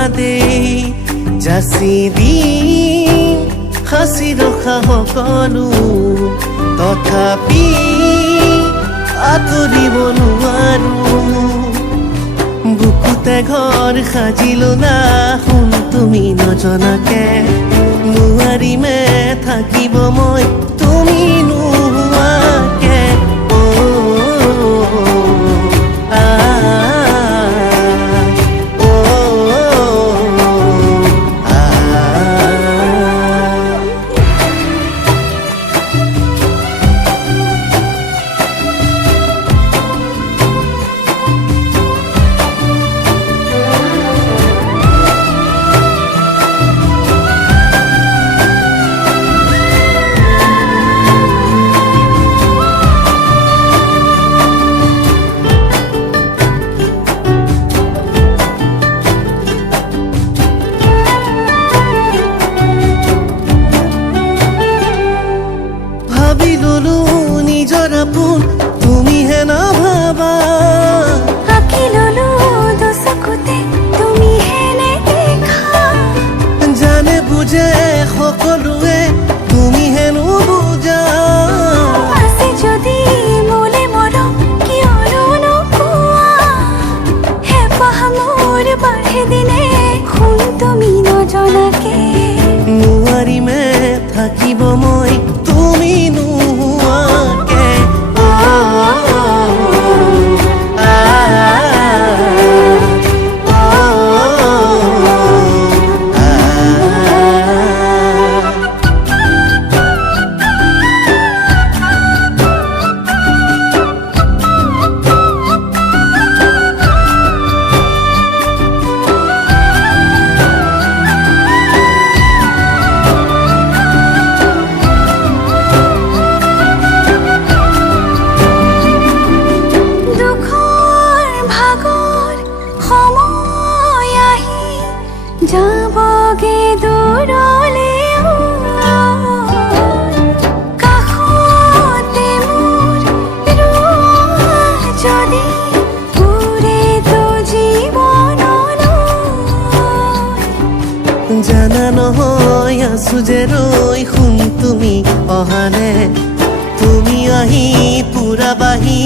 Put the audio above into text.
বাদেই যাচি দিম সাঁচি ৰখা সকলো তথাপি আঁতৰিব নোৱাৰো বুকুতে ঘৰ সাজিলো না শুন তুমি নজনাকে নোৱাৰিমে থাকিব মই তুমি নোহোৱাকে ভাবি ললো নিজৰ আপোন তুমিহে নাভাবা আঁকি ললো দুচকুতে তুমিহে নেদেখা জানে বুজে সকলোৱে তুমিহে নুবুজা আছে যদি মোলে মৰম কিয়নো নোকোৱা হেঁপাহ মোৰ বাঢ়ে দিনে শুন তুমি নজনাকে নোৱাৰিমে থাকিব মই তুমি নোহোৱাকে যাবগে দূৰলে কাষতে মোৰ যদি পুৰেতো জীৱনলৈ জানা নহয় আছো যে ৰৈ শুন তুমি অহালে তুমি আহি পুৰা বাহি